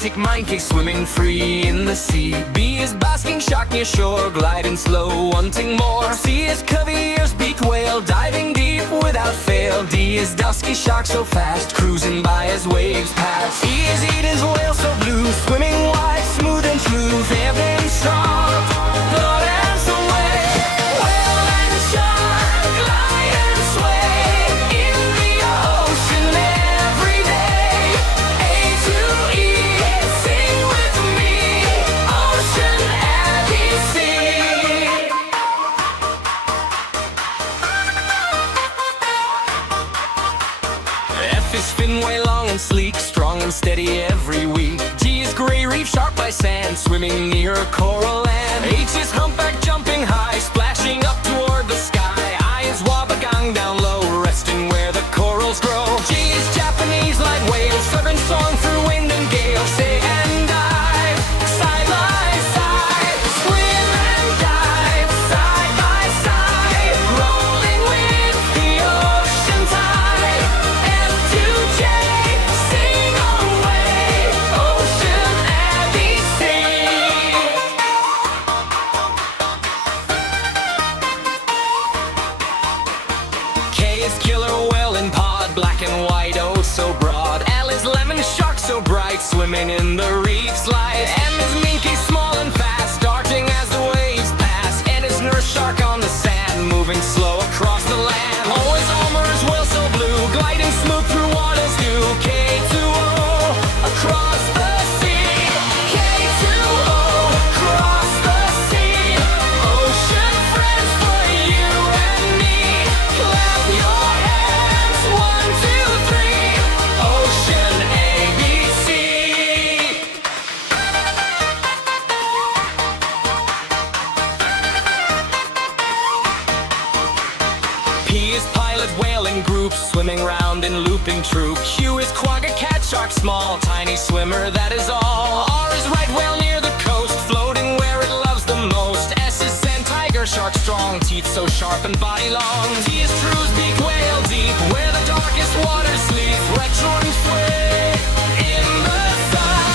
Antarctic Minke swimming free in the sea. B is basking shark near shore, gliding slow, wanting more. C is Cuvier's beaked whale, diving deep without fail. D is dusky shark so fast, cruising by as waves pass. E is Eden's whale so blue, swimming wide, smooth and true, fair and strong, Lord and so way. Whale and shark glide and sway in the ocean every day. A to E, sing with me, ocean ABC. F is fin whale, long and sleek, strong and steady every week. G is gray reef shark by sand, swimming near a coral land. H is humpback jumping high, splashing up toward the sky. I is wabagang down low, resting where the corals grow. G is Japanese light whale, southern song through wind and gale. Say and dive, side by side, swim and dive, side by side, rolling with the ocean tide. F to J, sing away, ocean ABC. K is killer whale in pod, black and white, oh so broad. L is lemon shark so bright, swimming in the reef's light. M is minke, small and fast, darting as the waves pass. N is nurse shark on the sand, moving slow across the land. O is Homer's whale so blue, gliding smooth through waters new. K to O, across the sea. K to O, across the sea. Ocean friends for you and me. Clap your hands, 1, 2, 3. Ocean ABC. P is pilot whale in group, swimming round in looping troop. Q is quagga cat shark small, tiny swimmer, that is all. R is right whale near the coast, floating where it loves the most. S is sand tiger shark strong, teeth so sharp and body long. T is true's beaked whale deep, where the darkest waters sleep. Retro and sway in the sun,